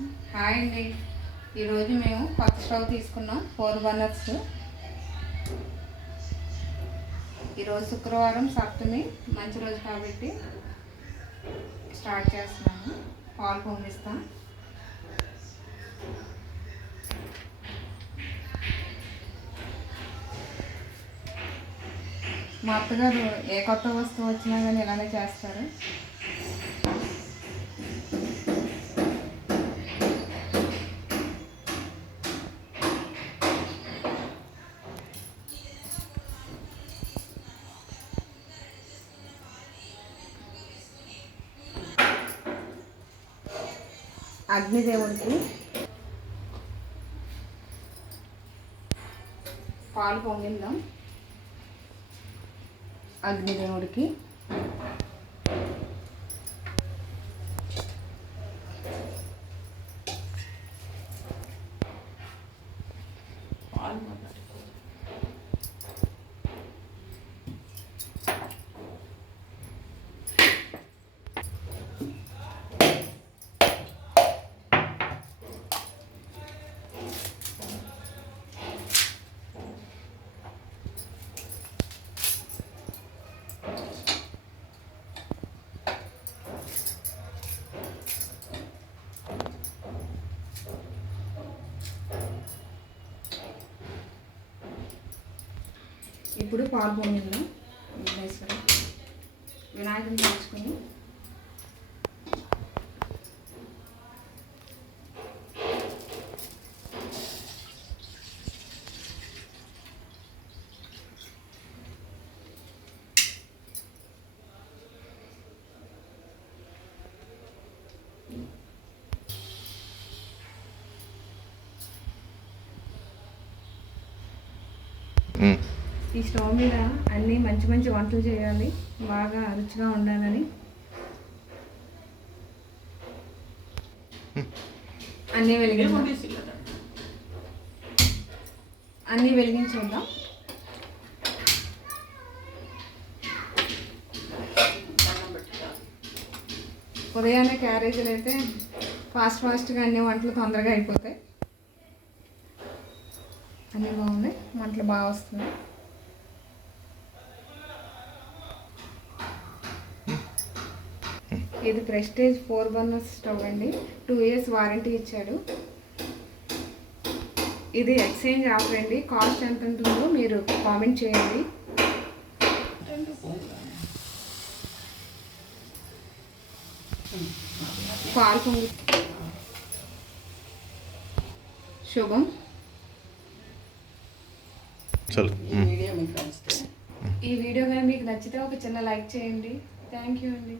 Hi అండి. ఈరోజు మేము కొత్త స్టవ్ తీసుకున్నాం, 4 బర్నర్స్. ఈరోజు శుక్రవారం, సప్తమి, మంచి రోజు కాబట్టి స్టార్ట్ చేస్తున్నాము. పాలు పొంగిస్తాం. మా అత్తగారు ఏ కొత్త వస్తువు వచ్చినా కానీ ఇలానే చేస్తారు. అగ్నిదేవుడికి పాలు పొంగిద్దాం. అగ్నిదేవుడికి ఇప్పుడు పాలు పొంగిద్దాం. వినాయకుడిని తెచ్చుకొని ఈ స్టవ్ మీద అన్నీ మంచి మంచి వంటలు చేయాలి, బాగా రుచిగా ఉండాలని అన్నీ వెలిగించుకుందాం. ఉదయాన్నే క్యారేజీలు అయితే ఫాస్ట్గా అన్ని వంటలు తొందరగా అయిపోతాయి. అన్నీ బాగున్నాయి, వంటలు బాగా వస్తున్నాయి. ఇది ప్రెస్టేజ్ 4 బర్నర్స్ స్టవ్ అండి. 2 years వారంటీ ఇచ్చాడు. ఇది ఎక్స్చేంజ్ ఆఫర్ అండి. కాస్ట్ ఎంత ఉంటుందో మీరు కామెంట్ చేయండి. పాలు పొంగి శుభం. ఈ వీడియో కానీ మీకు నచ్చితే ఒక చిన్న లైక్ చేయండి. థ్యాంక్ యూ అండి.